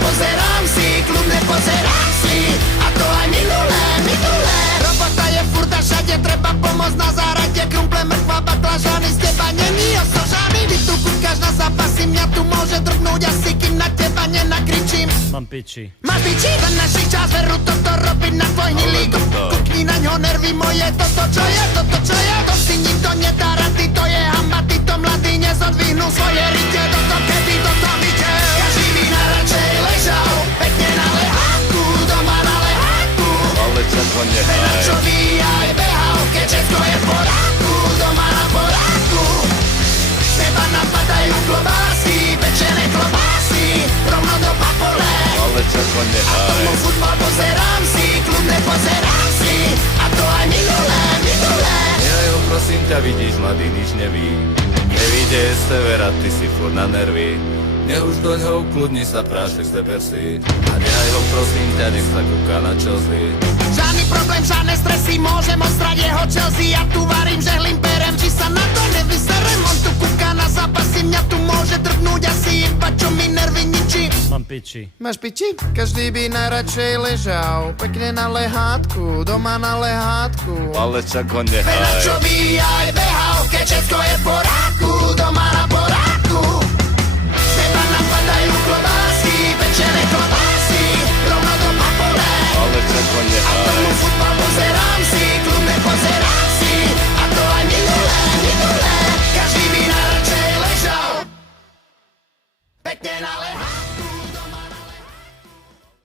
pozerám si, kľudne pozerám si. A to aj minulé. Robota je furt a všade, treba pomôcť na zárade. Krumple, mrkva, baklažany, z teba není osožaný. Ty tu kúkaš na zápasy, mňa tu môže drgnúť asi, kým na teba nenakričím. Mám piči. Máš piči, za našich čas veru toto robiť na tvoj hnilý. Kukni naňho nervy moje, toto čo je. To si nikto nedá rady, to je hamba, títo mladí nezodvihnú svoje rite. Toto keby toto videl, každý by najradšej ležal pekne na leháku, doma na leháku. Ale čako nehaj. Čo aj behal, keď všetko je v poráku, doma na poráku. Z teba napadajú klobásy, pečené klobásy, rovno do papole. Ale čako nehaj. Tomu futbal pozerám si, kľudne pozerám si. A to aj minulé. Nehaj ho, prosím ťa, vidíš, mladý nič neví. Nevíde z severa, ty si furt na nervy. Nech už doň ho ukludni sa, prášek seber si. A nehaj ho, prosím ťa, nech sa kúka na Chelsea. Žiadny problém, žiadne stresy, môžem ostrať jeho Chelsea. Ja tu varím, žehlím, perem, či sa na to nevyserem. On tu kúka na zápasy, mňa tu môže drgnúť asi iba čo mi nervy ničí. Mám piči. Máš piči? Každý by najradšej ležal pekne na lehátku, doma na lehátku. Ale čako nehaj. Čo by aj behal, keď všetko je v poráku.